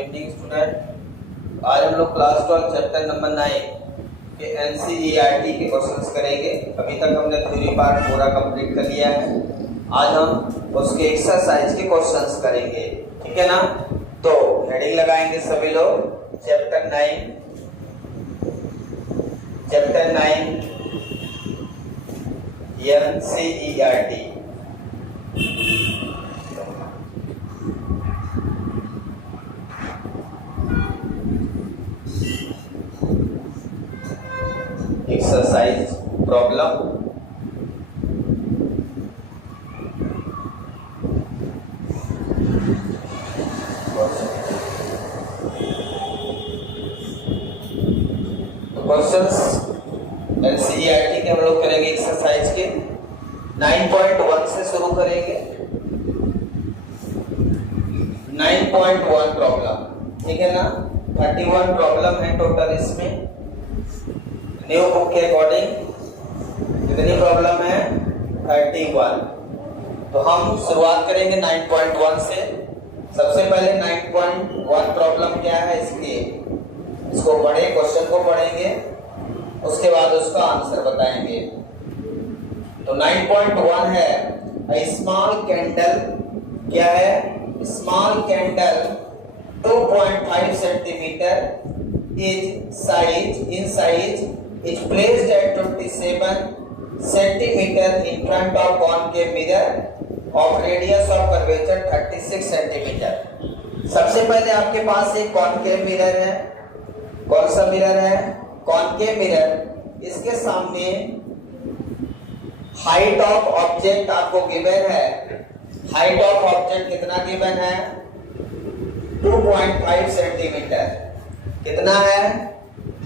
Evening student. आज हम लोग क्लास 12 चैप्टर नंबर 9 के एनसीईआरटी के क्वेश्चंस करेंगे। अभी तक हमने थ्योरी पार्ट पूरा कंप्लीट कर लिया है। आज हम उसके एक्सरसाइज के क्वेश्चंस करेंगे, ठीक है ना। तो हेडिंग लगाएंगे सभी लोग, chapter 9 NCERT. Exercise problem questions NCERT के हम लोग करेंगे एक्सरसाइज के 9.1 से शुरू करेंगे। 9.1 प्रॉब्लम, ठीक है ना। 31 प्रॉब्लम है टोटल इसमें। न्यू बुक के अकॉर्डिंग कितनी प्रॉब्लम है? 31। तो हम शुरुआत करेंगे 9.1 से। सबसे पहले 9.1 प्रॉब्लम क्या है इसको पढ़े, क्वेश्चन को पढ़ेंगे, उसके बाद उसका आंसर बताएंगे। तो 9.1 है स्मॉल कैंडल, क्या है? Small candle 2.5 centimetre in size is placed at 27 centimeter in front of concave mirror of radius of curvature 36 centimeter। सबसे पहले आपके पास एक कॉनकेव मिरर है। कौन सा मिरर है? Concave mirror. इसके सामने हाइट ऑफ ऑब्जेक्ट आपको गिवन है। हाइट ऑफ ऑब्जेक्ट कितना गिवन है? 2.5 सेंटीमीटर। कितना है?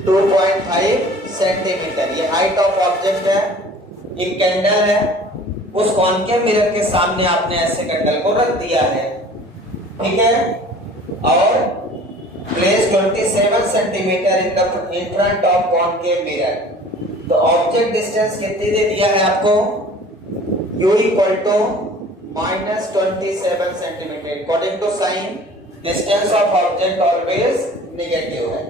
2.5 सेंटीमीटर। ये हाइट ऑफ ऑब्जेक्ट है। एक कैंडल है, उस कॉनकेव मिरर के सामने आपने ऐसे कैंडल को रख दिया है, ठीक है। और place 27 centimetre in front of concave mirror. तो ऑब्जेक्ट डिस्टेंस कितनी दे दिया है आपको? u equal to -27 centimetre. According to sign distance of object always negative है।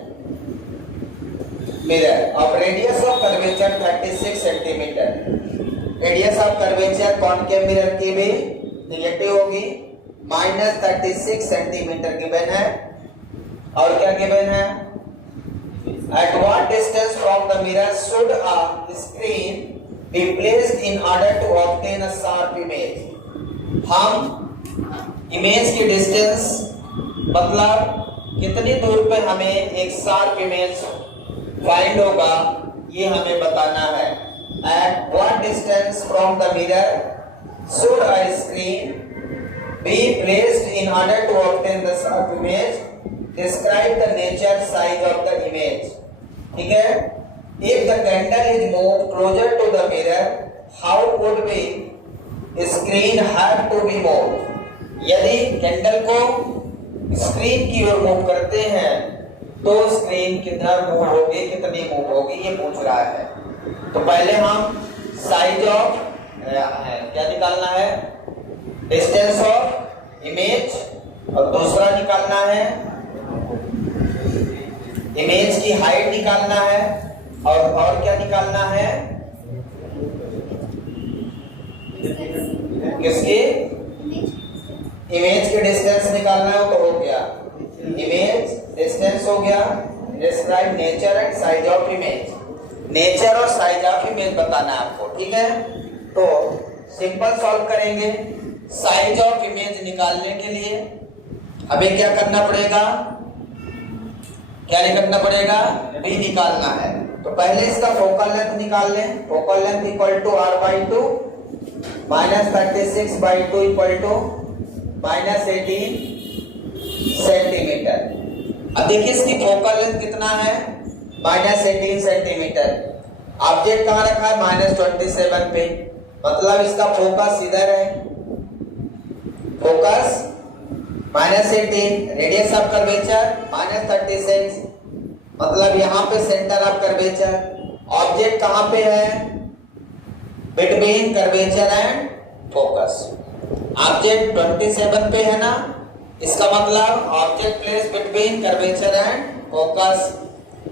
Mirror of radius of curvature 36 centimetre. Radius of curvature concave mirror की भी negative होगी। -36 सेंटीमीटर गिवन है। और क्या गिवन है? At what distance from the mirror should a screen be placed in order to obtain a sharp image? हम image की distance मतलब कितनी दूर पे हमें एक शार्प इमेज फाइंड होगा, ये हमें बताना है। At what distance from the mirror should a screen be placed in order to obtain the sharp image? Describe the nature size of the image. ठीक है। If the candle is moved closer to the mirror, how would the screen have to be moved? यदि candle को screen की ओर move करते हैं तो screen कितना move होगी, कितनी मूव होगी, ये पूछ रहा है। तो पहले हम साइज ऑफ क्या निकालना है? Distance of image. और दूसरा निकालना है इमेज की हाइट निकालना है। और क्या निकालना है? किसकी? इमेज के डिस्टेंस निकालना है। तो हो गया इमेज डिस्टेंस, हो गया। Describe nature and size of image. Nature और साइज ऑफ इमेज बताना है आपको, ठीक है। तो सिंपल सॉल्व करेंगे। साइज ऑफ इमेज निकालने के लिए हमें क्या करना पड़ेगा? क्या निकालना पड़ेगा? b निकालना है। तो पहले इसका फोकल लेंथ निकाल लें। Focal length equal to r/2 -36/2 equal to -18 centimetre. अब देखिए इसकी फोकल लेंथ कितना है? -18 सेंटीमीटर। ऑब्जेक्ट कहाँ रखा है? -27 पे, मतलब इसका फोकस इधर है। फोकस -18, रेडियस ऑफ कर्वेचर -36, मतलब यहाँ पे सेंटर ऑफ कर्वेचर। ऑब्जेक्ट कहाँ पे है? Between curvature and focus. Object 27 पे है ना, इसका मतलब object place between curvature and focus.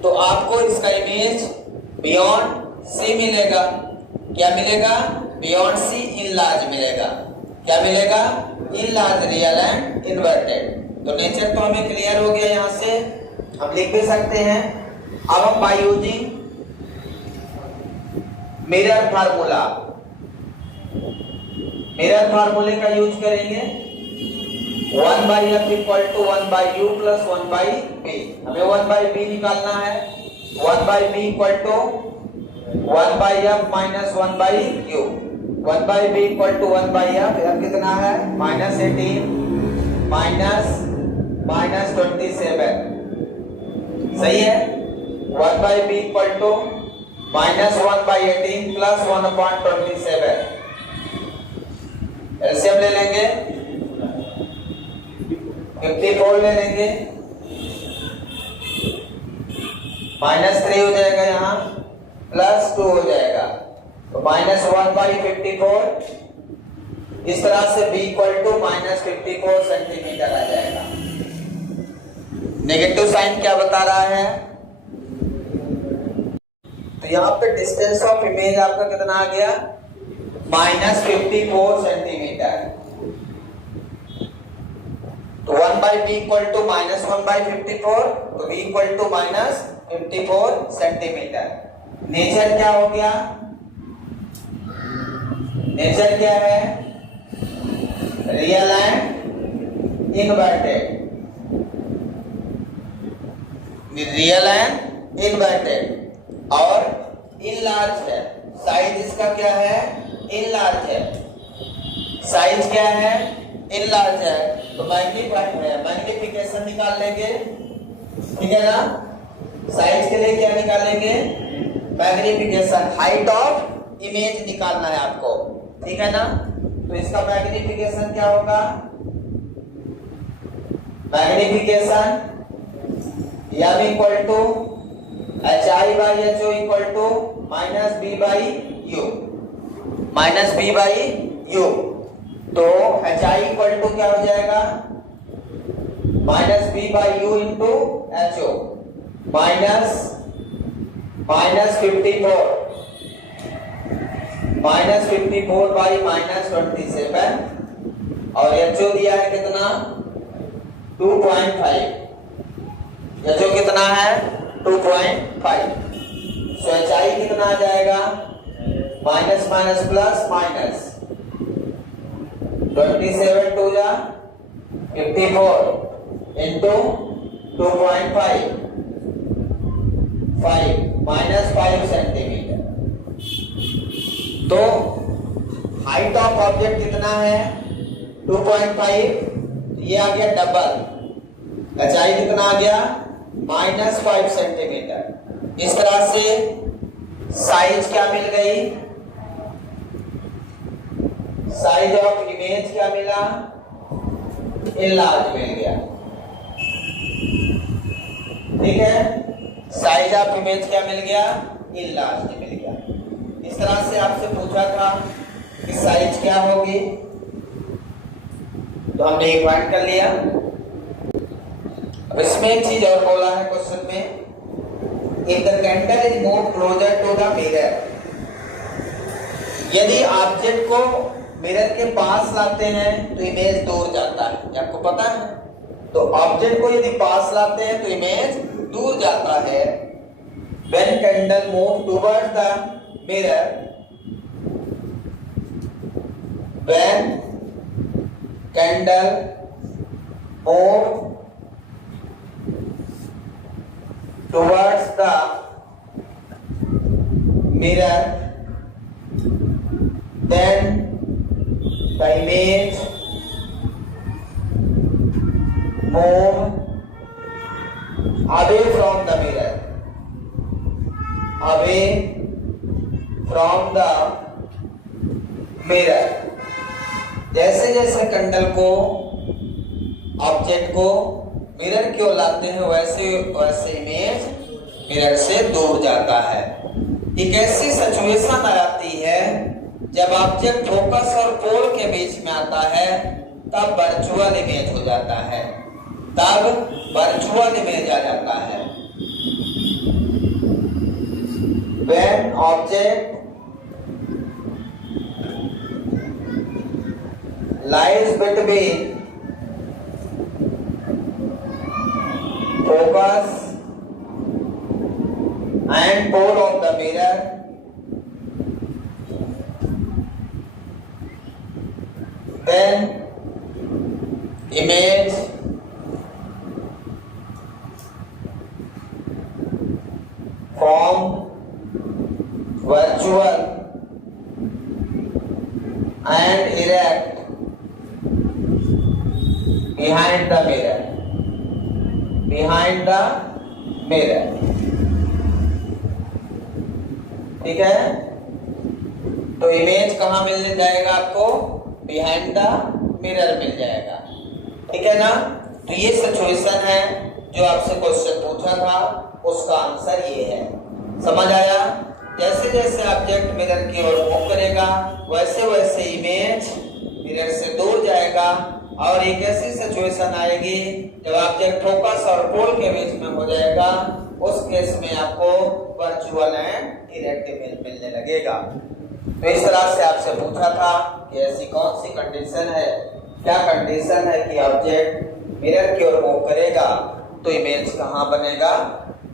तो आपको इसका इमेज बियॉन्ड सी मिलेगा। क्या मिलेगा? बियॉन्ड सी इनलार्ज मिलेगा। क्या मिलेगा? Enlarge real and inverted. तो नेचर तो हमें क्लियर हो गया, यहां से हम लिख भी सकते हैं। अब हम by using mirror formula, mirror फार्मूले का यूज करेंगे। 1/f = 1/u + 1/b। हमें 1/b निकालना है। 1/b = 1/f - 1/u। 1/b = 1/f, f कितना है? -18 -27। सही है। 1/b = -1/18 + 1/27। एलसीएम ले लेंगे, 54 ले लेंगे, -3 हो जाएगा, यहाँ +2 हो जाएगा, तो -1/54। इस तरह से b = -54 सेंटीमीटर आ जाएगा। नेगेटिव साइन क्या बता रहा है? तो यहाँ पे डिस्टेंस ऑफ इमेज आपका कितना आ गया? -54 सेंटीमीटर। तो 1/b = -1/54, तो b = -54 सेंटीमीटर। नेचर क्या हो गया? नेचर क्या है? Real and inverted. Real and inverted और इनलार्ज है। साइज इसका क्या है? इनलार्ज है। साइज क्या है? इनलार्ज है। तो मैग्नीफाइड है, मैग्निफिकेशन निकाल लेंगे, ठीक है ना। साइज के लिए क्या निकालेंगे? मैग्निफिकेशन। हाइट ऑफ इमेज निकालना है आपको, ठीक है ना। तो इसका मैग्निफिकेशन क्या होगा? Magnification m = -b/u। तो hi = क्या हो जाएगा? -b/u × ho, -54/-27 और ho दिया है कितना? 2.5। ho कितना है? 2.5। so hi कितना आ जाएगा? माइनस माइनस प्लस माइनस 27 टू जा 54 into 2.5 -5 सेंटीमीटर। तो हाइट ऑफ ऑब्जेक्ट कितना है? 2.5। ये आ गया डबल। ऊंचाई कितना आ गया? -5 सेंटीमीटर। इस तरह से साइज क्या मिल गई? साइज ऑफ इमेज क्या मिला? इनलार्ज मिल गया, ठीक है। साइज ऑफ इमेज क्या मिल गया? इनलार्ज मिल गया। इस तरह से आपसे पूछा था कि साइज क्या होगी, तो हमने एक पॉइंट कर लिया। अब इसमें एक चीज और बोला है क्वेश्चन में, if the candle is move closer to the mirror. यदि ऑब्जेक्ट को मिरर के पास लाते हैं तो इमेज दूर जाता है, आपको पता है। तो ऑब्जेक्ट को यदि पास लाते हैं तो इमेज दूर जाता है। When candle move towards the mirror, when candle move towards the mirror, then the image move away from the mirror, away from the mirror। जैसे जैसे कैंडल को ऑब्जेक्ट को मिरर की ओर लाते हैं वैसे वैसे इमेज मिरर से दूर जाता है। एक ऐसी सिचुएशन आती है जब ऑब्जेक्ट फोकस और पोल के बीच में आता है तब वर्चुअल इमेज हो जाता है, तब वर्चुअल इमेज आ जाता है। When object lies between focus and pole of the mirror, then image form virtual and erect behind the mirror, behind the mirror। ठीक है, तो इमेज कहाँ मिल जाएगा आपको? बिहाइंड द मिरर मिल जाएगा। ठीक है ना? तो ये सिचुएशन है जो आपसे क्वेश्चन पूछा था, उसका आंसर ये है। समझ आया? जैसे जैसे ऑब्जेक्ट मिरर की ओर मूव करेगा वैसे वैसे इमेज मिरर से दूर जाएगा, और एक ऐसी सिचुएशन आएगी जब ऑब्जेक्ट फोकस और पोल के बीच में हो जाएगा, उस केस में आपको वर्चुअल एंड इरेक्ट इमेज मिलने लगेगा। तो इस तरह से आपसे पूछा था कि ऐसी कौन सी कंडीशन है, क्या कंडीशन है कि ऑब्जेक्ट मिरर की ओर मूव करेगा तो इमेज कहाँ बनेगा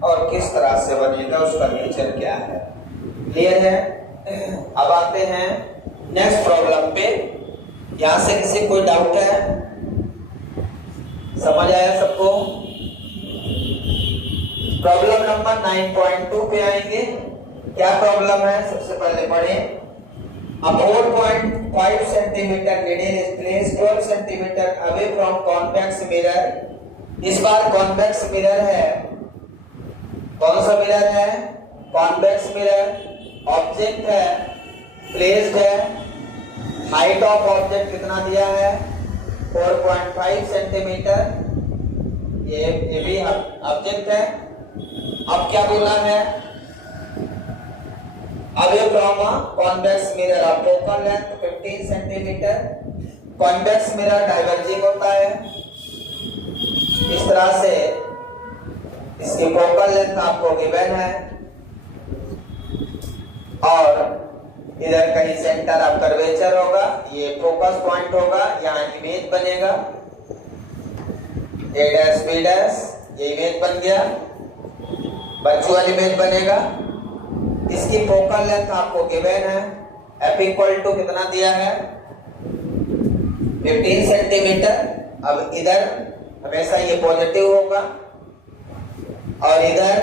और किस तरह से बनेगा, उसका नेचर क्या है। क्लियर है? अब आते हैं नेक्स्ट प्रॉब्लम पे। यहां से किसी कोई डाउट है? समझ आया सबको? प्रॉब्लम नंबर 9.2 पे आएंगे। क्या प्रॉब्लम है सबसे पहले पढ़ें। A 4.5 centimeter needle is placed 12 centimeter away from convex mirror। इस बार कॉन्वेक्स मिरर है। कौन सा मिरर है? Convex mirror. ऑब्जेक्ट है, प्लेस्ड है। हाइट ऑफ ऑब्जेक्ट कितना दिया है? 4.5 सेंटीमीटर। ये भी ऑब्जेक्ट है। अब क्या बोला है? Away from a convex mirror of focal length 15 centimetre. Convex mirror diverging होता है। इस तरह से इसकी फोकल लेंथ आपको गिवन है, और इधर कहीं सेंटर ऑफ कर्वेचर होगा, ये फोकस पॉइंट होगा, यहाँ इमेज बनेगा A डैश B डैश, ये इमेज बन गया, वर्चुअल इमेज बनेगा। इसकी फोकल लेंथ आपको गिवन है, F इक्वल टू कितना दिया है? 15 सेंटीमीटर। अब इधर हमेशा ये पॉजिटिव होगा, और इधर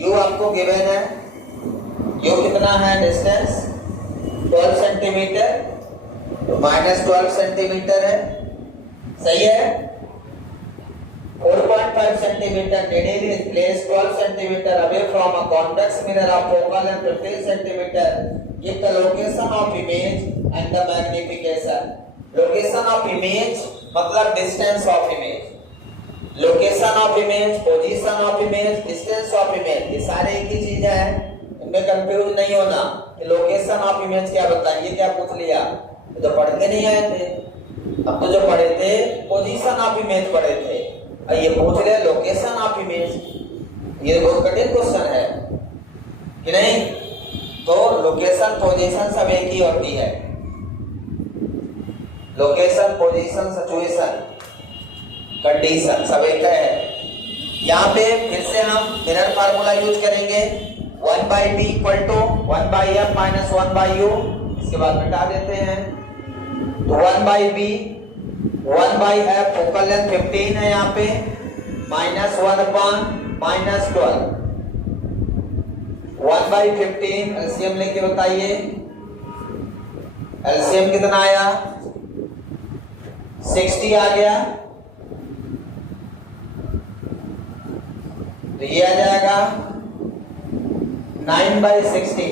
U आपको गिवन है। U कितना है? डिस्टेंस 12 सेंटीमीटर, तो -12 सेंटीमीटर है। सही है? 4.5 centimetre needle is placed 12 centimeter away from a convex mirror of focal length 15 centimeter if the location of image and the magnification। location of image मतलब distance of image, location of image, position of image, distance of image, ये सारे एक ही चीज है, इनमें confuse नहीं होना कि लोकेशन ऑफ इमेज क्या बताइए। ये क्या पूछ लिया? तो पढ़ के नहीं आए थे। अब तो जो पढ़े थे पोजीशन ऑफ इमेज पढ़े थे, और ये पूछ रहे लोकेशन ऑफ इमेज। ये बहुत कठिन क्वेश्चन है कि नहीं? तो लोकेशन पोजीशन सब एक ही होती है। लोकेशन, पोजीशन, सिचुएशन, कंडीशन सब एक है। यहाँ पे फिर से हम मिरर फार्मूला यूज करेंगे। 1/b = 1/f - 1/u। इसके बाद मिटा देते हैं, तो 1/b 1/f फोकल लेंथ 15 है यहाँ पे, -1/-12 1/15। एलसीएम लेके बताइए, एलसीएम कितना आया? 60 आ गया, तो ये आ जाएगा 9/60।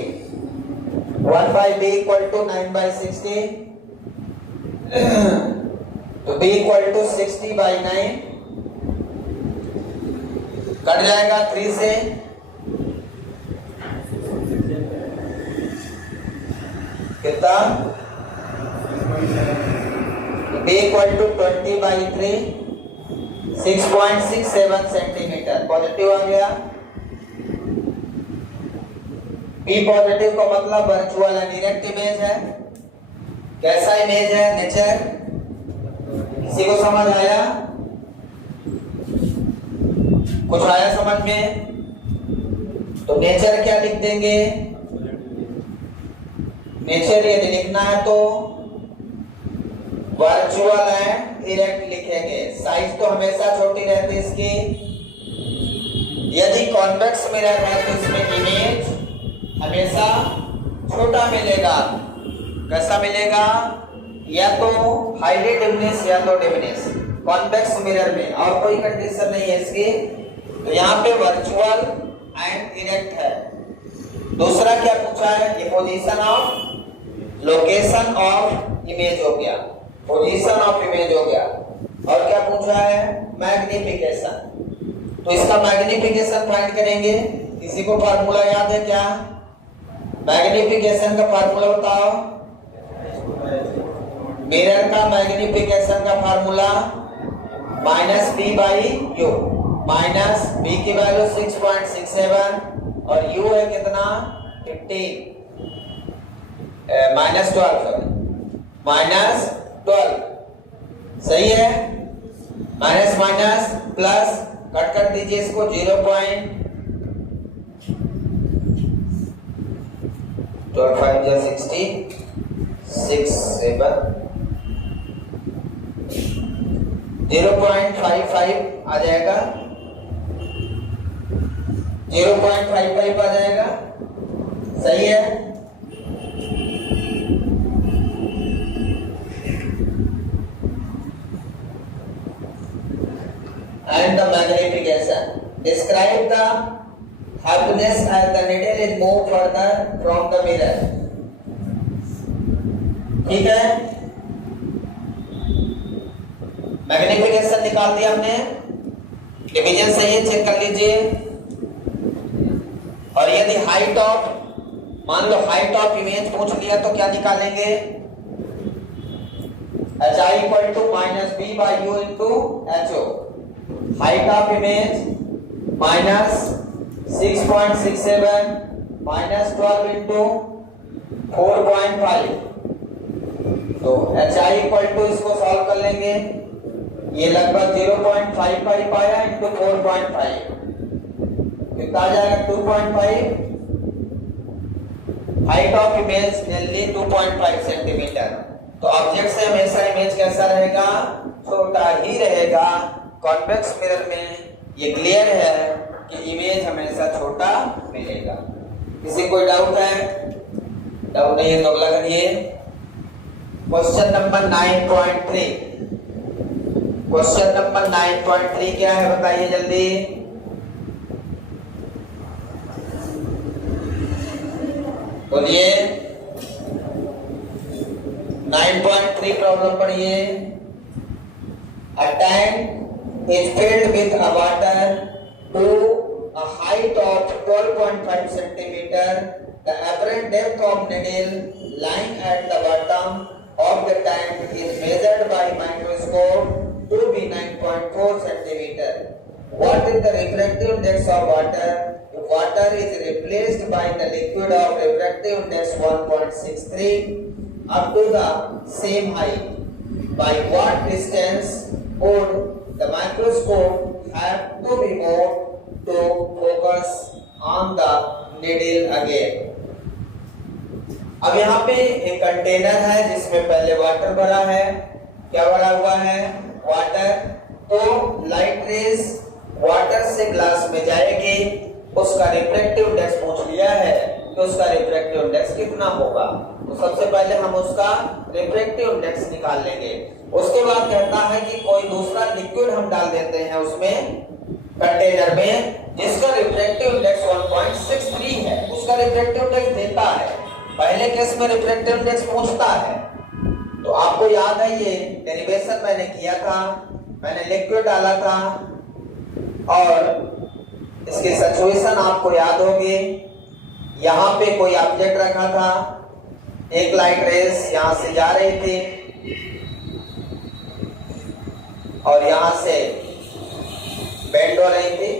1/b = 9/60, तो b = 60/9। कट जाएगा 3 से, कितना? b b equal to 20/3 6.67 centimetre positive आ गया। p पॉजिटिव का मतलब वर्चुअल डायरेक्ट इमेज है। कैसा इमेज है? नेचर। किसी को समझ आया? कुछ आया समझ में? तो नेचर क्या लिख देंगे? नेचर यदि लिखना है तो वर्चुअल एंड इरेक्ट लिखेंगे। साइज तो हमेशा छोटी रहती है इसकी। यदि कॉन्वेक्स मिरर है तो इसमें इमेज हमेशा छोटा मिलेगा। कैसा मिलेगा? या तो हाईली डिमिनिश या तो डिमिनिश कॉन्वेक्स मिरर में, और कोई कंडीशन नहीं है इसकी। तो यहाँ पे वर्चुअल एंड इरेक्ट है। दूसरा क्या पूछा है? ये position of location of image हो गया, पोजीशन ऑफ इमेज हो गया। और क्या पूछा है? मैग्निफिकेशन। तो इसका मैग्निफिकेशन फाइंड करेंगे। किसी को फार्मूला याद है क्या? मैग्निफिकेशन का फार्मूला बताओ। मिरर का मैग्निफिकेशन का फार्मूला -b/u। माइनस b की वैल्यू 6.67 और u है कितना? 15 -12 -12 सही है। माइनस माइनस प्लस कट कर दीजिए इसको 0.55 आ जाएगा। 0.55 आ जाएगा। सही है। And the magnification. Describe the happiness as the needle is moved further from the mirror. ठीक है। मैग्निफिकेशन निकाल दिया हमने। डिवीजन सही है, चेक कर लीजिए। और यदि हाइट ऑफ, मान लो हाइट ऑफ इमेज पूछ लिया तो क्या निकालेंगे? hi equal to -b/u into ho। Height of image -6.67 -12 into 4.5। तो hi इक्वल टू इसको सॉल्व कर लेंगे। ये लगभग 0.55 आया इंटू 4.5 कितना आ जाएगा? 2.5। Height of image Nerli 2.5 centimetre. तो ऑब्जेक्ट से हमेशा इमेज कैसा रहेगा? छोटा ही रहेगा। कॉन्वेक्स मिरर में ये क्लियर है कि इमेज हमेशा छोटा मिलेगा। किसी कोई डाउट है? डाउट नहीं है तो अगला करिए। Question number 9.3। क्वेश्चन नंबर 9.3 क्या है बताइए जल्दी। बोलिए। 9.3 प्रॉब्लम पढ़िए। A tank is filled with a water to a height of 12.5 centimeter. The average depth of needle lying at the bottom of the tank is measured by microscope to be 9.4 centimeter. What is the refractive index of water if water is replaced by the liquid of refractive index 1.63 up to the same height? By what distance would the microscope have to be moved to focus on the needle again? अब यहाँ पे एक container है जिसमें पहले water भरा है। क्या भरा हुआ है? वाटर। तो लाइट रेज वाटर से ग्लास में जाएगी। उसका रिफ्रैक्टिव इंडेक्स पूछ लिया है कि उसका रिफ्रैक्टिव इंडेक्स कितना होगा। तो सबसे पहले हम उसका रिफ्रैक्टिव इंडेक्स निकाल लेंगे। उसके बाद कहता है कि कोई दूसरा लिक्विड हम डाल देते हैं उसमें कंटेनर में जिसका रिफ्रैक्टिव इंडेक्स 1.63 है। उसका रिफ्रैक्टिव इंडेक्स देता है। पहले केस में रिफ्रैक्टिव इंडेक्स पूछता है। तो आपको याद है ये डेरिवेशन मैंने किया था। मैंने लिक्विड डाला था और इसकी सिचुएशन आपको याद होगी। यहाँ पे कोई ऑब्जेक्ट रखा था। एक लाइट रेस यहाँ से जा रही थी। और यहाँ से बेंड हो रही थी,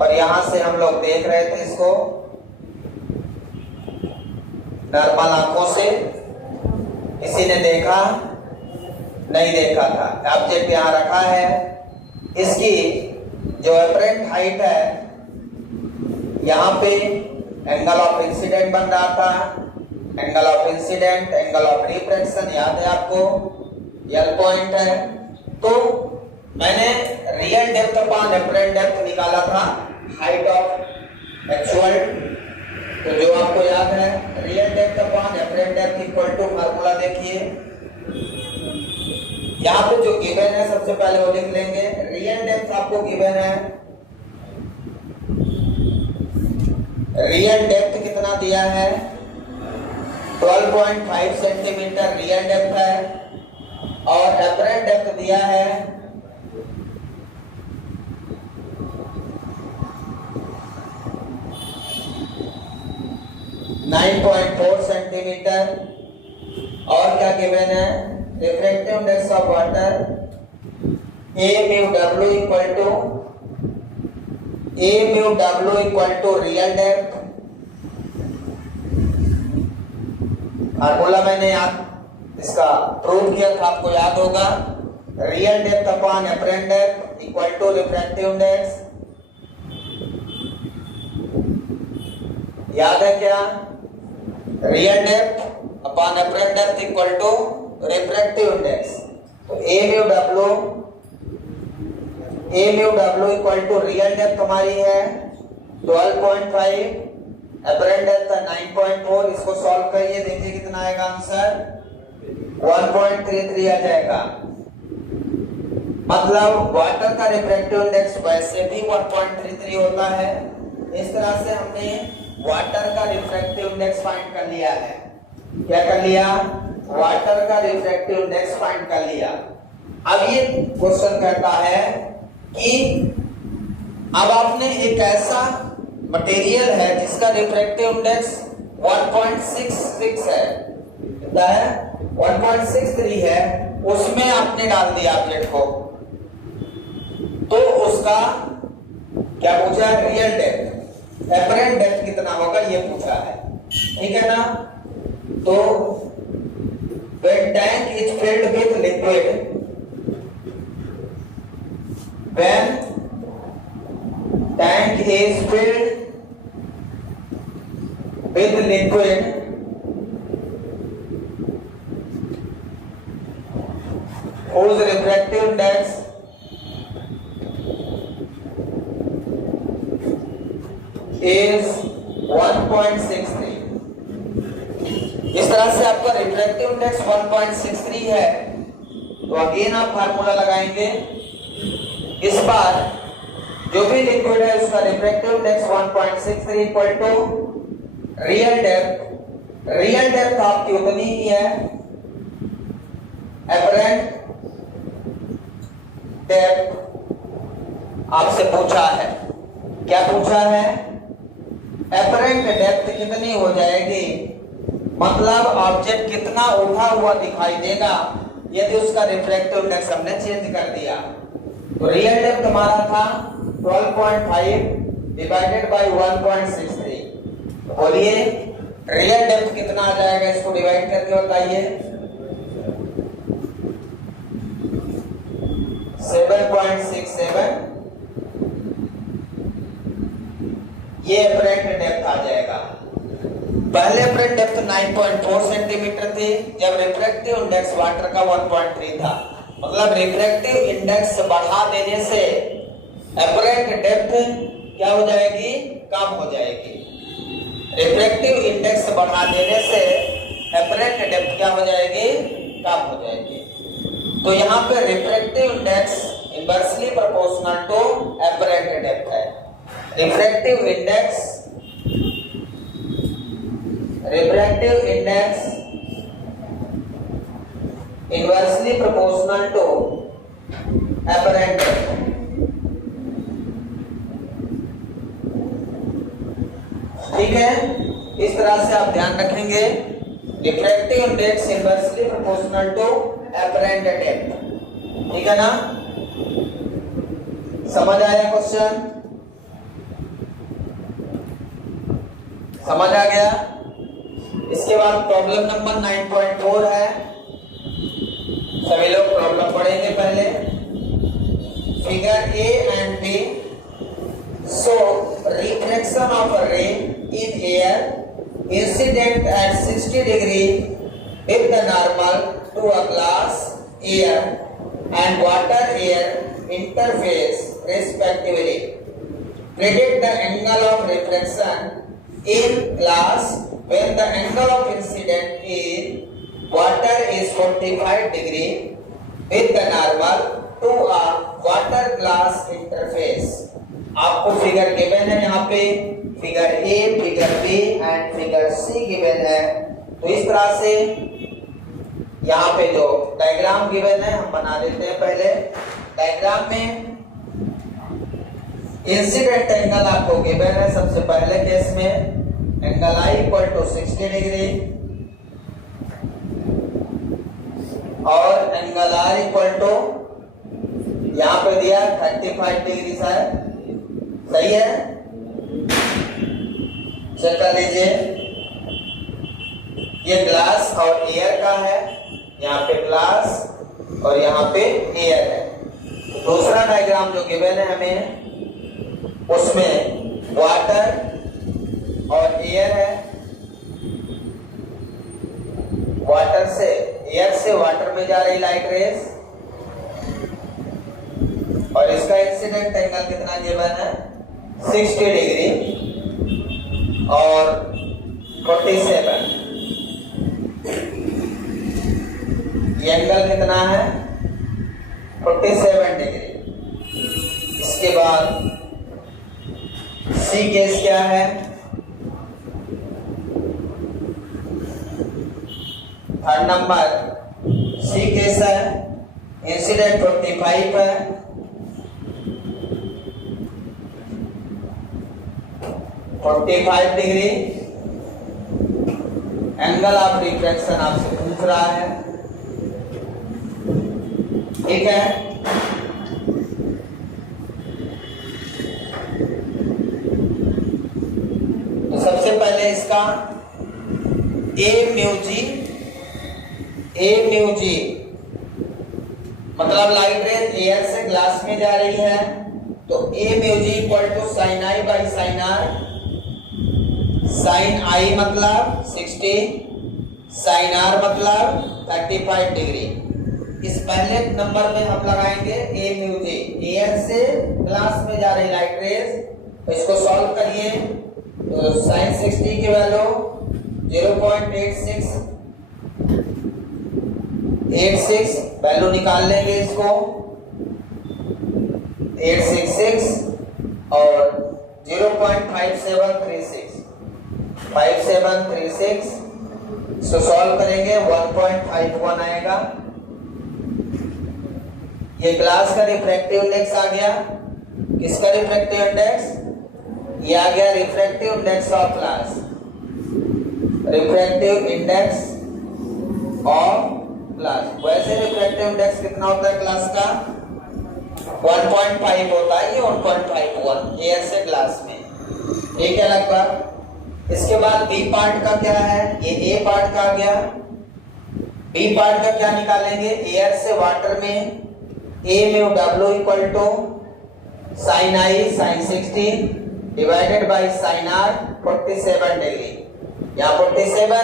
और यहाँ से हम लोग देख रहे थे इसको नॉर्मल आंखों से। किसी ने देखा नहीं देखा था। ऑब्जेक्ट यहाँ रखा है, इसकी जो अपरेंट हाइट है, यहाँ पे एंगल ऑफ इंसिडेंट बन रहा था। Angle of incident, angle of refraction याद है आपको, यल पॉइंट है। तो मैंने real depth upon apparent depth निकाला था, हाइट ऑफ एक्चुअल। तो जो आपको याद है, real depth upon apparent depth equal to formula देखिए, यहाँ पे जो गिवन है सबसे पहले वो लिख लेंगे। रियल डेप्थ आपको गिवन है, रियल डेप्थ कितना दिया है, 12.5 सेंटीमीटर रियल डेप्थ है, और अपरेंट डेप्थ दिया है 9.4 सेंटीमीटर। और क्या गिवन है, refractive index of water A mu W equal to real depth. Formula मैंने याद इसका प्रूव किया था, आपको याद होगा। Real depth upon apparent depth equal to refractive index. याद है क्या, real depth upon apparent depth equal to refractive index. तो A mu W equal to real depth हमारी है 12.5, अपरेंट डेप्थ है 9.4। इसको सॉल्व करिए, देखिए कितना आएगा आंसर, 1.33 आ जाएगा। मतलब वाटर का रिफ्रैक्टिव इंडेक्स वैसे भी 1.33 होता है। इस तरह से हमने वाटर का रिफ्रैक्टिव इंडेक्स फाइंड कर लिया है। क्या कर लिया, वाटर का रिफ्रैक्टिव इंडेक्स फाइंड कर लिया। अब ये क्वेश्चन कहता है कि अब आपने एक ऐसा मटेरियल है जिसका रिफ्रैक्टिव इंडेक्स 1.66 है, कितना है, 1.63 है, उसमें आपने डाल दिया ऑब्जेक्ट को, तो उसका क्या पूछा है, रियल डेप्थ, अपरेंट डेप्थ कितना होगा ये पूछा है, ठीक है ना। तो when tank is filled with liquid, when tank is filled with liquid, whose refractive index is 1.63। इस तरह से आपका रिफ्रैक्टिव इंडेक्स 1.63 है। तो अगेन आप फार्मूला लगाएंगे। इस बार जो भी लिक्विड है उसका refractive index 1.63 equal to real depth. Real depth आपकी उतनी ही है, अपरेंट डेप्थ आपसे पूछा है। क्या पूछा है, अपरेंट डेप्थ कितनी हो जाएगी, मतलब ऑब्जेक्ट कितना उठा हुआ दिखाई देगा यदि उसका रिफ्रैक्टिव इंडेक्स हमने चेंज कर दिया। तो रियल डेप्थ हमारा था 12.5 डिवाइडेड बाय 1.63। बोलिए रियल डेप्थ कितना आ जाएगा, इसको डिवाइड करके बताइए। 7.67, ये अपरेंट डेप्थ आ जाएगा। पहले अपरेंट डेप्थ 9.4 सेंटीमीटर थी जब रिफ्रैक्टिव इंडेक्स वाटर का 1.3 था। मतलब रिफ्रैक्टिव इंडेक्स बढ़ा देने से अपरेंट डेप्थ क्या हो जाएगी, कम हो जाएगी। रिफ्रैक्टिव इंडेक्स बढ़ा देने से अपरेंट डेप्थ क्या हो जाएगी, कम हो जाएगी। तो यहाँ पे refractive index inversely proportional to apparent depth है। Refractive index inversely proportional to apparent depth. ठीक है, इस तरह से आप ध्यान रखेंगे। Refractive index inversely proportional to apparent depth, ठीक है ना। समझ आया क्वेश्चन? समझ आ गया? इसके बाद प्रॉब्लम नंबर 9.4 है। सभी लोग प्रॉब्लम पढ़ेंगे पहले। Figure A and B show reflection of a ray in air incident at 60 degree with the normal to a glass air and water air interface respectively. Predict the angle of reflection in glass when the angle of incident in water is 45 degree with the normal to a water glass interface. आपको figure given है यहाँ पे, figure A, figure B and figure C given है। तो इस तरह से यहाँ पे जो डायग्राम गिवन है हम बना लेते हैं। पहले डायग्राम में इंसिडेंट एंगल आपको गिवन है। सबसे पहले केस में angle I equal to 60 degree और एंगल आर इक्वल टू यहां पे दिया 35 डिग्री। सही है? चेक कर लीजिए। ये ग्लास और एयर का है, यहाँ पे ग्लास और यहाँ पे एयर है। दूसरा डायग्राम जो गिवन है हमें उसमें वाटर और एयर है। वाटर से एयर से वाटर में जा रही लाइट रेस और इसका इंसिडेंट एंगल कितना गिवन है 60 डिग्री और 47। ये एंगल कितना है 47 डिग्री। इसके बाद सी केस क्या है? थर्ड नंबर सी केस है, इंसिडेंट 45 है, 45 डिग्री। एंगल ऑफ रिफ्लेक्शन आपसे पूछ रहा है, ठीक है। सबसे पहले इसका ए म्यू जी मतलब लाइट रेज एयर से ग्लास में जा रही है, तो A mu G equal to sine I by sine R. Sine I मतलब 60, साइन आर मतलब 35 डिग्री। इस पहले नंबर में हम लगाएंगे ए म्यू जी, एयर से ग्लास में जा रही लाइट रेज। तो इसको सॉल्व करिए तो साइन 60 की वैल्यू 0.86 वैल्यू निकाल लेंगे इसको 866 और 0.5736 इसको सॉल्व करेंगे 1.51 आएगा। ये ग्लास का रिफ्रैक्टिव इंडेक्स आ गया। किसका रिफ्रैक्टिव इंडेक्स? ये आ गया refractive index of glass. Refractive index of glass. वैसे रिफ्रैक्टिव इंडेक्स कितना होता है ग्लास का? 1.5 होता है। ये 1.51 एयर से ग्लास में, ठीक है लगभग। इसके बाद बी पार्ट का क्या है? ये ए पार्ट का आ गया। बी पार्ट का क्या निकालेंगे? एयर से वाटर में ए में W equal to sine I sine 60 divided by sine R 47 degree. यहाँ 47 है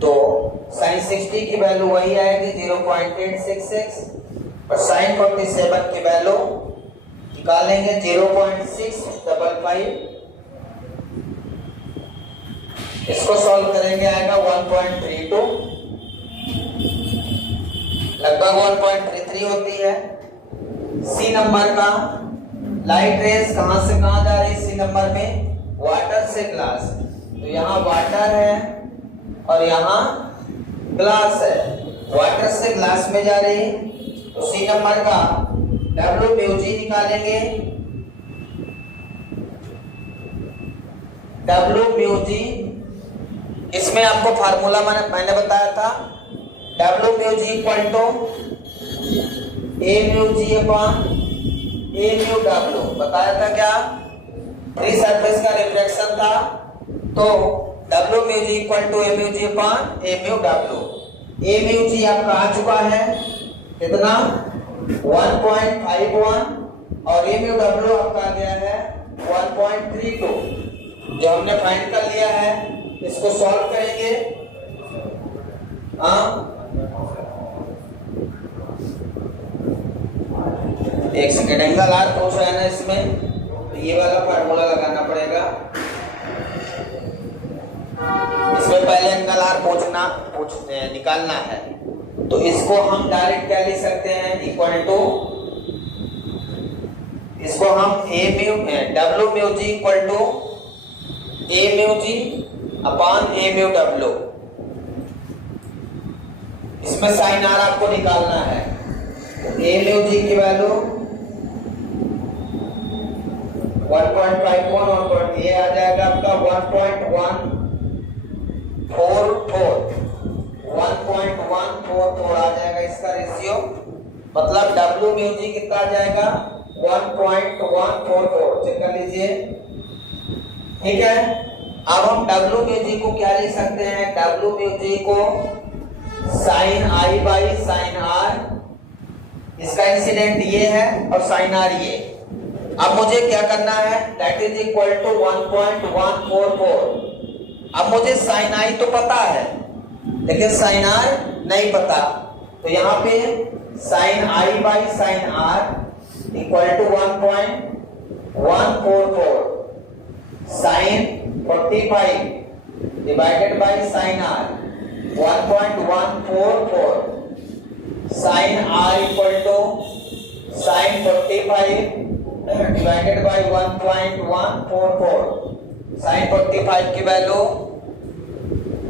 तो साइन 60 की वैल्यू वही आएगी 0.866 और साइन 47 की वैल्यू निकालेंगे 0.655। इसको सॉल्व करेंगे आएगा 1.32, लगभग 1.33 होती है। सी नंबर का लाइट रेज कहां से कहां जा रही है? सी नंबर में वाटर से ग्लास। तो यहाँ वाटर है और यहाँ ग्लास है। वाटर से ग्लास में जा रही है तो सी नंबर का W म्यू जी निकालेंगे। W म्यू जी, इसमें आपको फार्मूला मैंने बताया था W mu G equal to A mu G upon A mu W बताया था क्या, फ्री सरफेस का रिफ्लेक्शन था, तो W mu G equal to A mu G upon A mu W. A mu G आपका आ चुका है कितना 1.51 और ए म्यू डब्ल्यू आपका आ गया है 1.32 जो हमने फाइंड कर लिया है। इसको सॉल्व करेंगे। एक सेकेंड, एंगल आर पूछ रहा है ना इसमें, तो ये वाला फार्मूला लगाना पड़ेगा। इसमें पहले एंगल आर निकालना है, तो इसको हम डायरेक्ट क्या लिख सकते हैं, इक्वल टू, इसको हम A mu W mu G equal to A mu G upon A mu W. इसमें साइन आर आपको निकालना है, तो ए म्यू जी की वैल्यू 1.51 ये आ जाएगा आपका 1.144 आ जाएगा इसका रेशियो, मतलब डब्ल्यू म्यू जी कितना आ जाएगा 1.144। चेक कर लीजिए, ठीक है। अब हम डब्ल्यू म्यू जी को क्या लिख सकते हैं, डब्ल्यू म्यू जी को sine I by sine R, इसका इंसिडेंट ये है और साइन आर ये। अब मुझे क्या करना है, दैट इज इक्वल टू 1.144। अब मुझे साइन आई तो पता है लेकिन साइन आर नहीं पता, तो यहाँ पे sine I by sine R equal to 1.144 sine 45 divided by sine R 1.144 sine R equal to sine 45 divided by 1.144। Sine 45 की value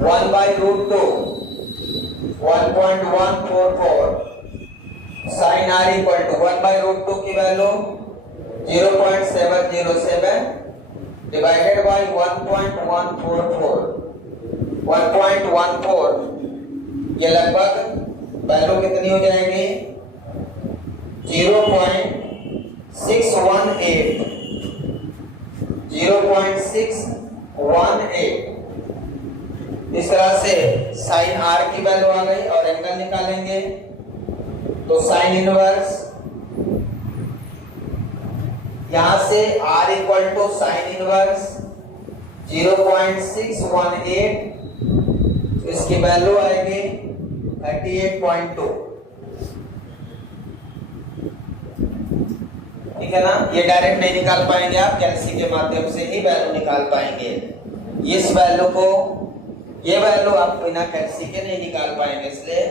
1/√2 1.144 sine R equal to 1/√2 की वैल्यू 0.707 डिवाइडेड बाई 1.144 1.14, ये लगभग वैल्यू कितनी हो जाएगी 0.618। इस तरह से साइन आर की वैल्यू आ गई और एंगल निकालेंगे, तो साइन इनवर्स यहां से R equal to sine inverse 0.618, इसकी वैल्यू आएगी 38.2, ठीक है ना। ये डायरेक्ट नहीं निकाल पाएंगे आप, कैलसी के माध्यम से ही वैल्यू निकाल पाएंगे। इस वैल्यू को, ये वैल्यू आप बिना कैलसी के नहीं निकाल पाएंगे, इसलिए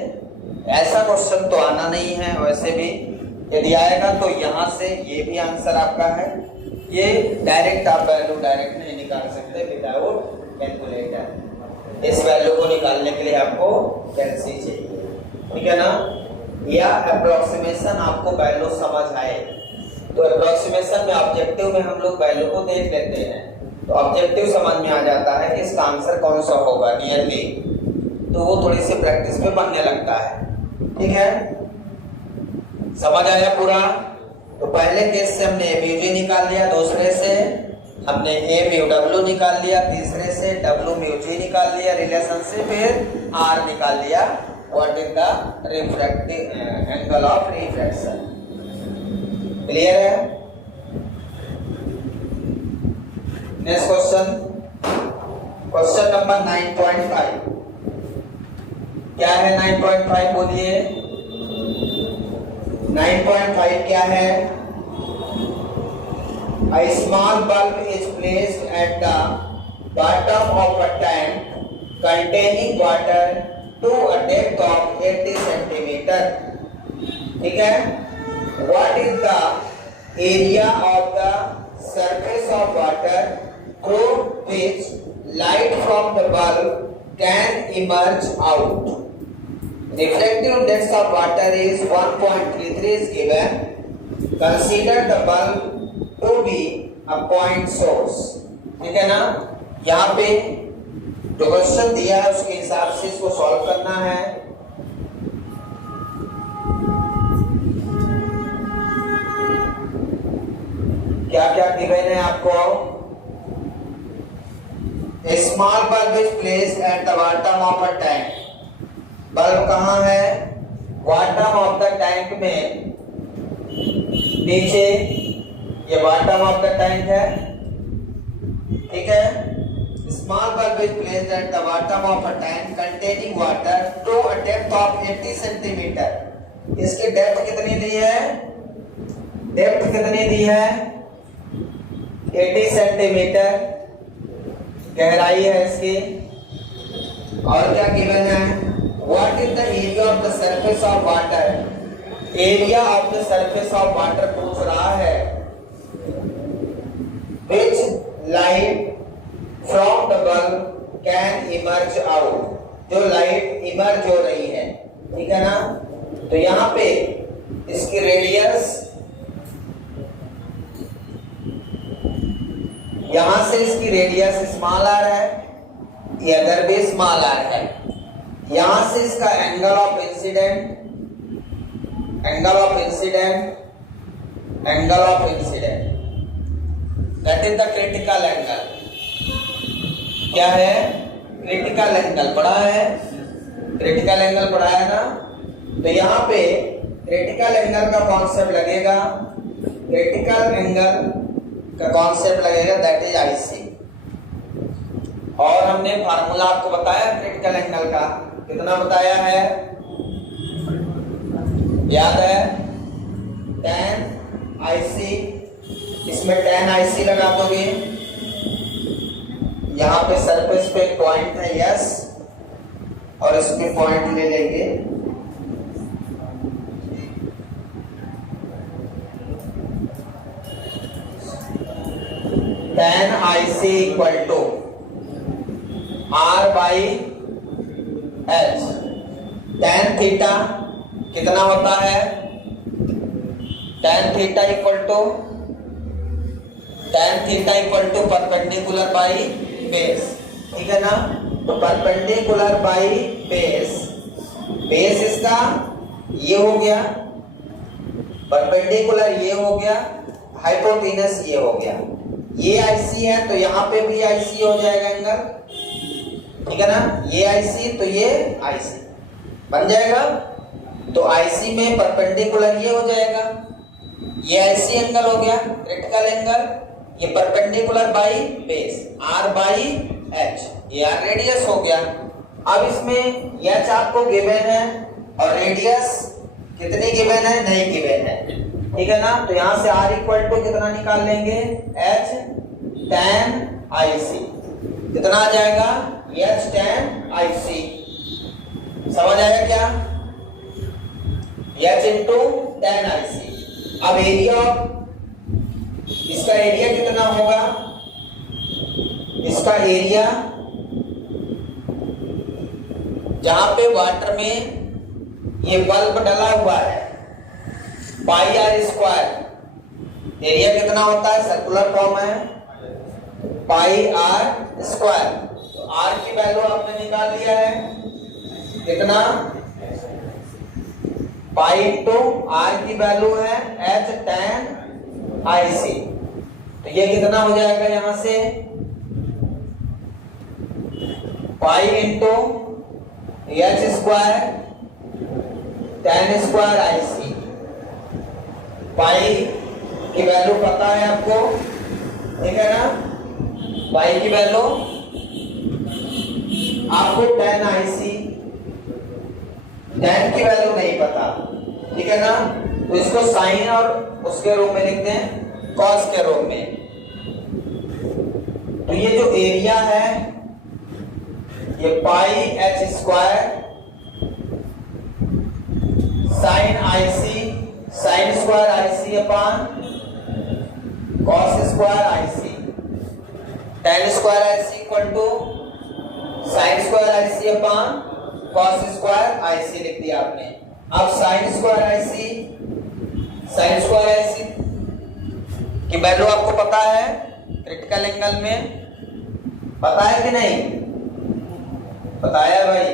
ऐसा क्वेश्चन तो आना नहीं है। वैसे भी यदि आएगा तो यहाँ से ये भी आंसर आपका है, ये डायरेक्ट आप वैल्यू डायरेक्ट नहीं निकाल सकते विदाउट कैलकुलेटर। इस वैल्यू को निकालने के लिए आपको कैलसी चाहिए, ठीक है ना। या अप्रोक्सीमेशन आपको वैल्यू समझ आए तो अप्रोक्सीमेशन में ऑब्जेक्टिव में हम लोग वैल्यू को देख लेते हैं, तो ऑब्जेक्टिव समझ में आ जाता है कि इसका आंसर कौन सा होगा नियरली, तो वो थोड़ी सी प्रैक्टिस में बनने लगता है, ठीक है। समझ आया पूरा। तो पहले केस से हमने ए म्यू जी निकाल लिया, दूसरे से हमने ए म्यू डब्ल्यू निकाल लिया, तीसरे से डब्ल्यू म्यू जी निकाल लिया रिलेशन से, फिर आर निकाल लिया, what is the refractive angle of refraction. Clear है। नेक्स्ट क्वेश्चन, क्वेश्चन नंबर 9.5 क्या है, 9.5 बोलिए। 9.5 क्या है, a small bulb is placed at the bottom of a tank containing water to a depth of 80 centimeter, ठीक है। What is the area of the surface of water through which light from the bulb can emerge out? Reflective index of water is 1.33 is given. Consider the bulb to be a point source, ठीक है ना। यहाँ पे जो question दिया है उसके हिसाब से इसको सॉल्व करना है। क्या क्या गिवन है आपको? A small bulb is placed at the bottom of a tank. Bulb कहाँ है? बॉटम ऑफ द टैंक में, नीचे, ये बॉटम ऑफ द टैंक है, ठीक है। Small bulb is placed at the bottom of a tank containing water to a depth of 80 centimeter. इसकी depth कितनी दी है? डेप्थ कितनी दी है? 80 सेंटीमीटर गहराई है इसकी। और क्या गिवन है? What is the area of the surface of water? Area of the surface of water पूछ रहा है। Which light from the bulb can emerge out? जो लाइट इमर्ज हो रही है, ठीक है ना। तो यहाँ पे इसकी रेडियस, यहां से इसकी रेडियस स्मॉल आर है, इधर भी स्मॉल आर है। यहां से इसका angle of incident, that is the critical angle. क्या है? क्रिटिकल एंगल पढ़ा है, क्रिटिकल एंगल पढ़ा है ना। तो यहाँ पे क्रिटिकल एंगल का कॉन्सेप्ट लगेगा, क्रिटिकल एंगल का कॉन्सेप्ट लगेगा, दैट इज आईसी। और हमने फार्मूला आपको बताया क्रिटिकल एंगल का, कितना बताया है? याद है? tan IC, इसमें tan IC लगा दोगे। यहाँ पे सरफेस पे पॉइंट है यस, और इसमें पॉइंट ले लेंगे, tan IC equal to R by H। tan theta कितना होता है? tan थीटा equal to perpendicular by base, ठीक है ना। तो परपेंडिकुलर बाई बेस, बेस इसका ये हो गया, परपेंडिकुलर ये हो गया, हाइपोटेनस ये हो गया। ये आईसी है तो यहाँ पे भी आईसी हो जाएगा एंगल, ठीक है ना। ये आईसी तो ये आईसी बन जाएगा। तो आईसी में परपेंडिकुलर ये हो जाएगा, ये आईसी एंगल हो गया क्रिटिकल एंगल, ये perpendicular by base R by H, ये आर रेडियस हो गया। अब इसमें एच आपको गिवन है और रेडियस कितनी गिवन है? नहीं गिवन है, ठीक है ना। तो यहां से आर इक्वल टू कितना निकाल लेंगे? H tan IC। कितना आ जाएगा? H tan IC। समझ आया क्या? H into tan IC। अब एरिया, इसका एरिया कितना होगा? इसका एरिया जहां पे वाटर में ये बल्ब डला हुआ है, पाई आर स्क्वायर। एरिया कितना होता है? सर्कुलर फॉर्म है, पाई आर स्क्वायर। तो आर की वैल्यू आपने निकाल लिया है, कितना? पाई इंटू आर की वैल्यू है एच tan IC। तो ये कितना हो जाएगा? यहां से pi into H square tan square IC। पाई की वैल्यू पता है आपको, ठीक है ना। पाई की वैल्यू आपको tan IC, tan की वैल्यू नहीं पता, ठीक है ना। तो इसको साइन और उसके रूप में लिखते हैं, कॉस के रूप में। तो ये जो एरिया है ये pi H square sine IC, sine square IC upon cos square IC। tan square IC equal to sine square IC upon cos square IC लिख दिया आपने। अब साइन स्क्वायर IC की वैल्यू आपको पता है क्रिटिकल एंगल में, पता है कि नहीं? बताया भाई।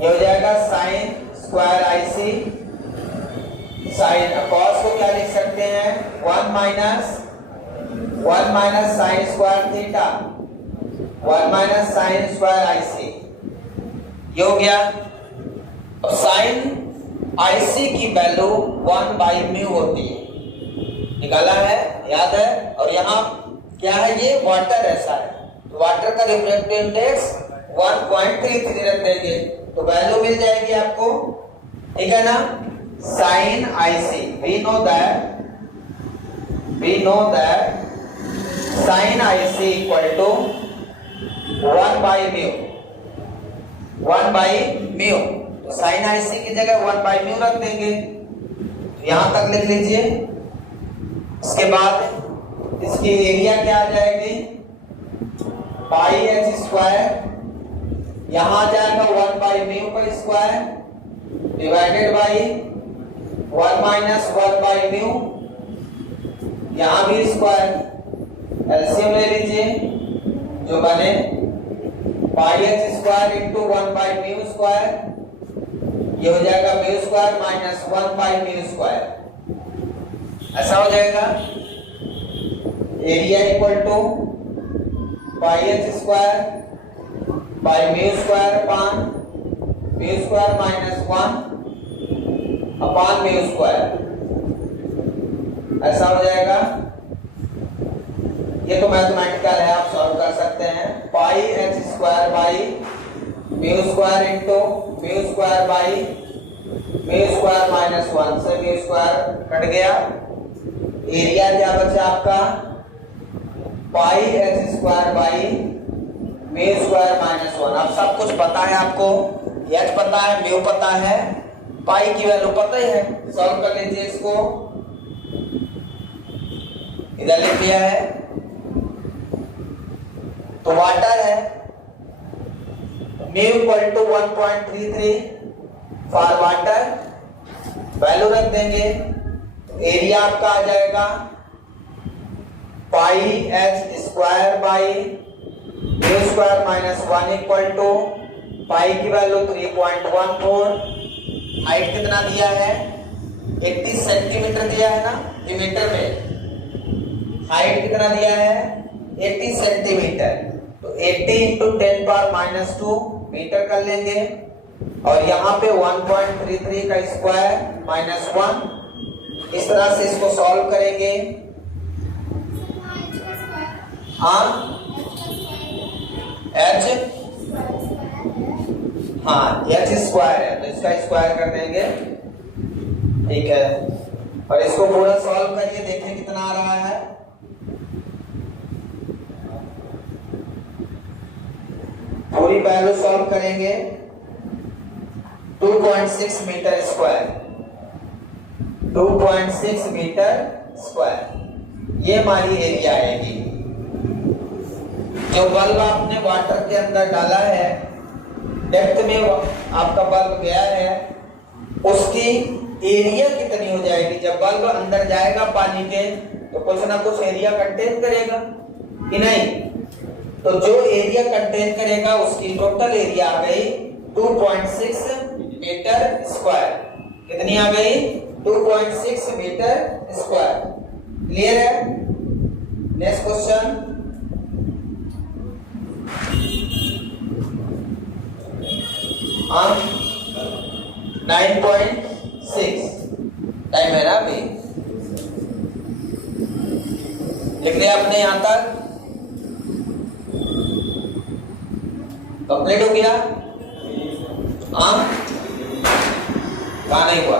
ये हो जाएगा sign square IC sine cos को क्या लिख सकते हैं 1 minus sine square theta 1 minus sine square IC. ये हो गया। अब साइन आईसी की वैल्यू 1/μ होती है, निकाला है, याद है। और यहाँ क्या है, ये वाटर ऐसा है, तो वाटर का रिफ्रैक्टिव इंडेक्स 1.33 रख देंगे तो वैल्यू मिल जाएगी आपको, ठीक है ना। Sine IC we know that sine IC equal to 1/μ। तो साइन आईसी की जगह 1/μ रख देंगे, तो यहां तक लिख लीजिए। इसके बाद इसकी एरिया क्या आ जाएगी पाई एच स्क्वायर, यहां आ जाएगा 1/μ का स्क्वायर डिवाइडेड बाई 1 माइनस 1/μ, यहां भी स्क्वायर, एलसीएम ले लीजिए जो बने पाई एच स्क्वायर इंटू 1/μ स्क्वायर, ये हो जाएगा μ स्क्वायर माइनस 1/μ स्क्वायर, ऐसा हो जाएगा। Area equal to pi H square by μ square upon μ square minus 1 upon μ square, ऐसा हो जाएगा। ये तो मैथमेटिकल है, आप सॉल्व कर सकते हैं। Pi H square by μ square into μ square by μ square minus 1 से μ स्क्वायर कट गया। एरिया क्या बचा आपका pi H square by μ square minus 1। अब सब कुछ पता है आपको, एच पता है, μ पता है, पाई की वैल्यू पता ही है, सॉल्व कर लीजिए इसको। इधर लिख दिया है, तो वाटर है μ equal to 1.33 for water, value रख देंगे। एरिया आपका आ जाएगा pi H square by μ square minus 1 equal to pi की वैल्यू 3.14, हाइट कितना दिया है 80 सेंटीमीटर दिया है ना, ये मीटर में, हाइट कितना दिया है 80 सेंटीमीटर, तो 80 इंटू 10⁻⁻² मीटर कर लेंगे। और यहाँ पे 1.33 का स्क्वायर माइनस 1, इस तरह से इसको सॉल्व करेंगे। हाँ एच, हाँ एच स्क्वायर है तो इसका स्क्वायर कर देंगे, ठीक है। और इसको पूरा सॉल्व करिए, देखिए कितना आ रहा है। पूरी वैल्यू सॉल्व करेंगे 2.6 मीटर स्क्वायर, 2.6 मीटर स्क्वायर, ये हमारी एरिया आएगी। जो बल्ब आपने वाटर के अंदर डाला है, डेप्थ में आपका बल्ब गया है, उसकी एरिया कितनी हो जाएगी। जब बल्ब अंदर जाएगा पानी के तो कुछ ना कुछ एरिया कंटेन करेगा कि नहीं, तो जो एरिया कंटेन करेगा उसकी टोटल एरिया आ गई 2.6 मीटर स्क्वायर। कितनी आ गई 2.6 मीटर स्क्वायर। क्लियर है। नेक्स्ट क्वेश्चन, हम 9.6 टाइम है ना अभी, लिख लिया आपने यहां तक, कंप्लीट हो गया। हाँ कहा नहीं हुआ।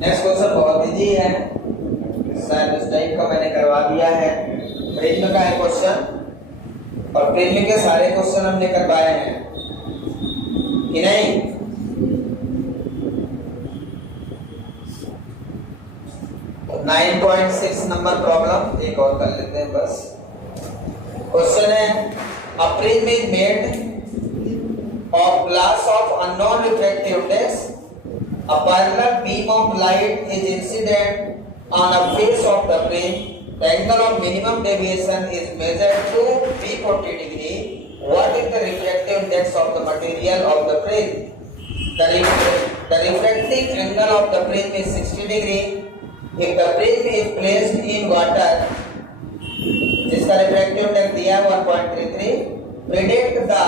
नेक्स्ट क्वेश्चन बहुत इजी है, शायद उस टाइप का मैंने करवा दिया है। प्रीलिम का है क्वेश्चन, और प्रीलिम के सारे क्वेश्चन हमने करवाए हैं कि नहीं। तो 9.6 नंबर प्रॉब्लम एक और कर लेते हैं बस। क्वेश्चन है, a prism is made of glass of unknown refractive index. A parallel beam of light is incident on a face of the prism. The angle of minimum deviation is measured to be 40 degree. What is the refractive index of the material of the prism? the refracting angle of the prism is 60 degree. If the prism is placed in water, जिसका refractive index दिया है 1.33, predict the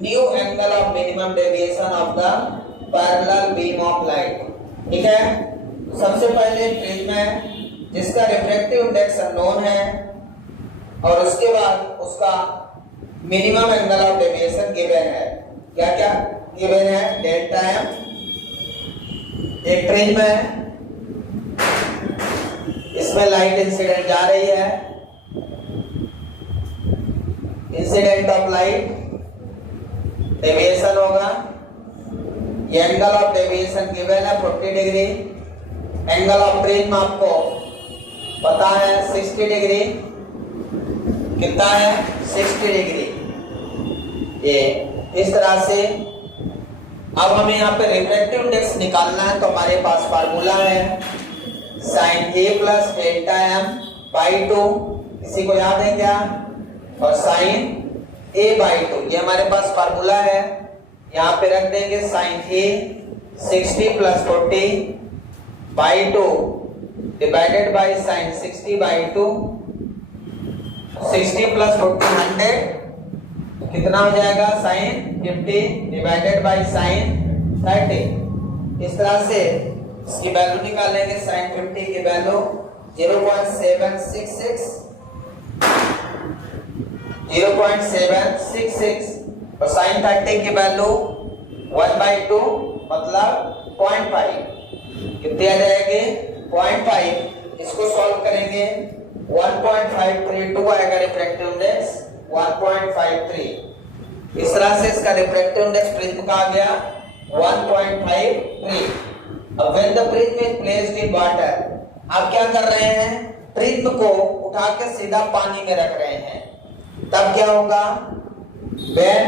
new angle of minimum deviation of the parallel beam of light. ठीक है, सबसे पहले prism है जिसका refractive index unknown है और उसके बाद उसका minimum angle of deviation given है। क्या क्या गिवन है? Delta M. एक प्रिज्म है, इसमें लाइट इंसिडेंट जा रही है, इंसिडेंट ऑफ लाइट डेविएशन होगा, ये एंगल ऑफ डेविएशन गिवन है 40 डिग्री। एंगल ऑफ प्रिज्म आपको पता है 60 डिग्री। कितना है? 60 डिग्री। ये इस तरह से अब हमें यहाँ पे रिफ्रैक्टिव इंडेक्स निकालना है, तो हमारे पास फार्मूला है sine A plus delta M by 2। किसी को याद है क्या? और साइन ए बाई 2, ये हमारे पास फार्मूला है। यहाँ पे रख देंगे sine A 60 plus 40 by 2 divided by sine 60 by 2। 60 plus 40 100, कितना हो जाएगा? Sine 50 divided by sine 30। इस तरह से इसकी वैल्यू निकालेंगे। साइन 50 की वैल्यू 0.766 और साइन 30 की वैल्यू 1/2 मतलब 0.5। कितने आ जाएंगे? 0.5। इसको सॉल्व करेंगे 1.532 आएगा रिफ्रैक्टिव इंडेक्स 1.53। इस तरह से इसका रिफ्रैक्टिव इंडेक्स प्रिज्म का आ गया 1.53। अब when the prism is placed in water, आप क्या कर रहे हैं? प्रिज्म को उठा के सीधा पानी में रख रहे हैं, तब क्या होगा? When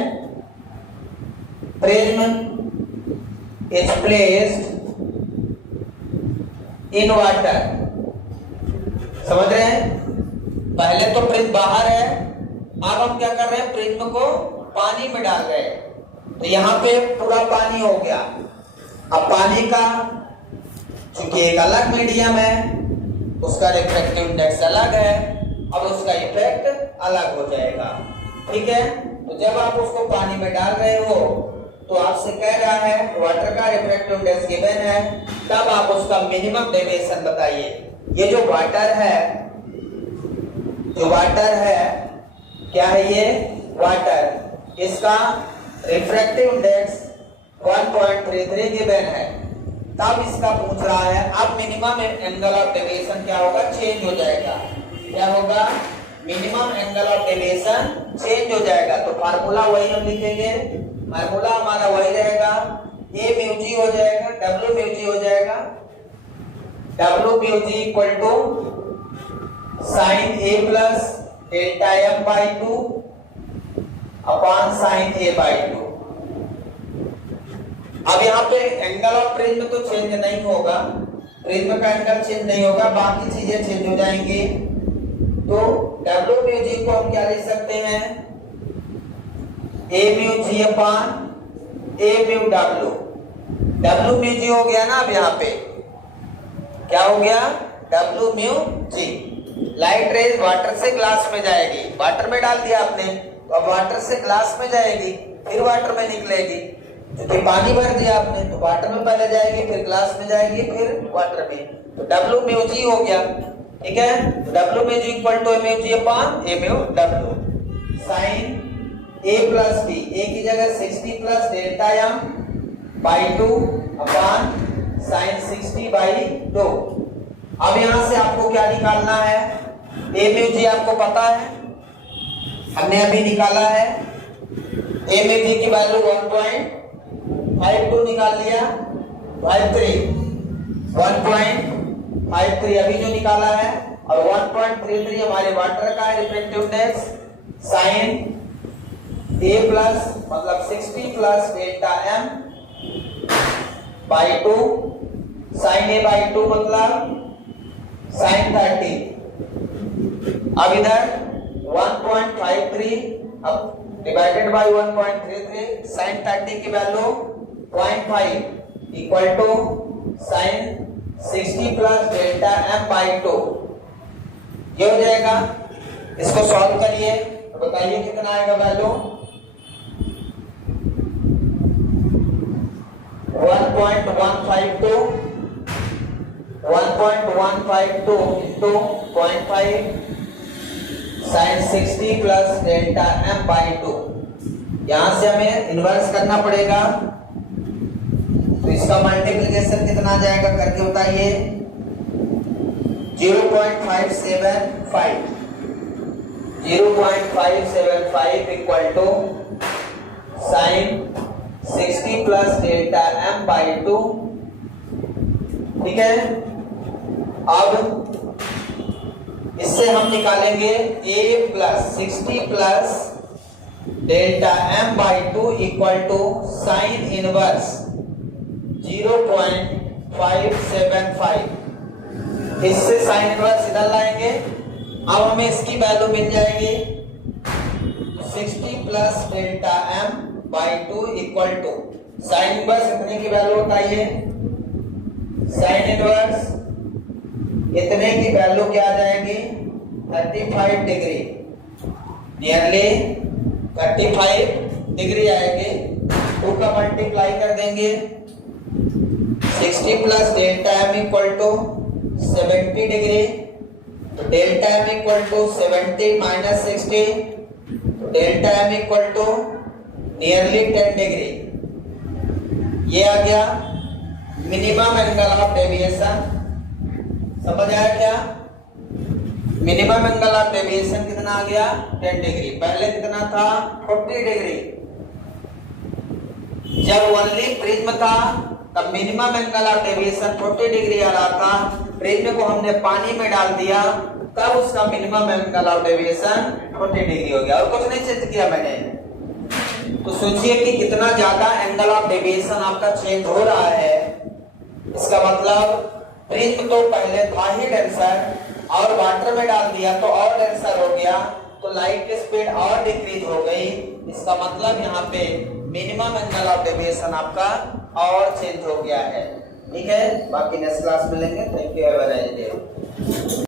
prism is placed in water, समझ रहे हैं? पहले तो प्रिज्म बाहर है, अब हम क्या कर रहे हैं? प्रिज्म को पानी में डाल रहे हैं, तो यहाँ पे पूरा पानी हो गया। अब पानी का चूंकि एक अलग मीडियम है, उसका रिफ्रैक्टिव इंडेक्स अलग है, अब उसका इफेक्ट अलग हो जाएगा। ठीक है, तो जब आप उसको पानी में डाल रहे हो तो आपसे कह रहा है वाटर का रिफ्रैक्टिव इंडेक्स गिवन है, तब आप उसका मिनिमम डेविएशन बताइए। ये जो वाटर है क्या है? ये वाटर, इसका रिफ्रैक्टिव इंडेक्स 1.33 गिवन है, तब इसका पूछ रहा है अब मिनिमम एंगल ऑफ डेविएशन क्या होगा? चेंज हो जाएगा। क्या होगा? Minimum angle of deviation change हो जाएगा। तो फार्मूला वही हम लिखेंगे, फार्मूला हमारा वही रहेगा, ए म्यू जी हो जाएगा, डब्ल्यू म्यू जी हो जाएगा। W mu G equal to sine A plus delta M by 2 upon sine A by 2। अब यहाँ पे एंगल ऑफ प्रिज्म तो चेंज नहीं होगा, प्रिज्म का एंगल चेंज नहीं होगा, बाकी चीजें चेंज हो जाएंगी। तो डब्ल्यू म्यू जी को हम क्या लिख सकते हैं? ए mu G upon A mu W. W mu G हो गया ना, अब यहाँ पे क्या हो गया? डब्ल्यू म्यू जी। लाइट रेज वाटर से ग्लास में जाएगी, वाटर में डाल दिया आपने, तो अब वाटर से ग्लास में जाएगी, फिर वाटर में निकलेगी, क्योंकि पानी भर दिया आपने, तो वाटर में पहले जाएगी, फिर ग्लास में जाएगी, फिर वाटर में। तो डब्ल्यू म्यू जी हो गया। ठीक है, तो W mu G equal to A mu G upon A mu W. Sine A plus B, A की जगह 60 plus delta M by 2 upon sine 60 by 2। अब यहां से आपको क्या निकालना है? ए म्यू जी आपको पता है, हमने अभी निकाला है। ए म्यू जी की वैल्यू 1.52 निकाल लिया, 1.53 अभी जो निकाला है, और 1.33 हमारे वाटर का है refractive index. Sine A plus मतलब 60 plus delta M by 2, sine A by 2 मतलब साइन 30। अब इधर 1.53 अब डिवाइडेड बाई 1.33, साइन 30 की value 0.5 equal to sine 60 plus delta m by 2, ये हो जाएगा। इसको सॉल्व करिए तो बताइए कितना आएगा value. 1.152 into 0.5 sine 60 plus delta m by 2। यहां से हमें इन्वर्स करना पड़ेगा, तो इसका मल्टीप्लिकेशन कितना आ जाएगा करके बताइए। 0.575 equal to sine 60 plus delta m by 2। ठीक है, अब इससे हम निकालेंगे a plus 60 plus delta m by 2 equal to sine inverse 0.575। इससे साइन इनवर्स इधर लाएंगे, अब हमें इसकी वैल्यू मिल जाएगी 60 plus delta m by 2 equal to sine inverse इतने की वैल्यू बताइए। साइन इनवर्स इतने की वैल्यू क्या आ जाएगी 35 डिग्री, नियरली 35 डिग्री आएगी। 2 का मल्टीप्लाई कर देंगे, 60 plus delta m equal to 70 degree, तो delta m equal to 70 minus 60, तो delta m equal to nearly 10 degree. ये आ गया मिनिमम एंगल ऑफ डेविएशन। समझ आया क्या? मिनिमम एंगल ऑफ डेविएशन कितना आ गया 10 डिग्री। पहले कितना था 40 डिग्री। जब ओनली प्रिज्म था तब minimum angle of deviation 40 degree आ रहा था। प्रिज्म को हमने पानी में डाल दिया तब उसका minimum angle of deviation 40 degree हो गया, और कुछ नहीं चेंज किया मैंने। तो सोचिए कि कितना ज्यादा एंगल ऑफ डेविएशन आपका चेंज हो रहा है। इसका मतलब प्रिज्म तो पहले था ही डेंसर और वाटर में डाल दिया तो और डेंसर हो गया, तो लाइट की स्पीड और डिक्रीज हो गई। इसका मतलब यहाँ पे मिनिमम एंगल ऑफ डेविएशन आपका और चेंज हो गया है। ठीक है, बाकी नेक्स्ट क्लास में लेंगे। Thank you, have a nice day.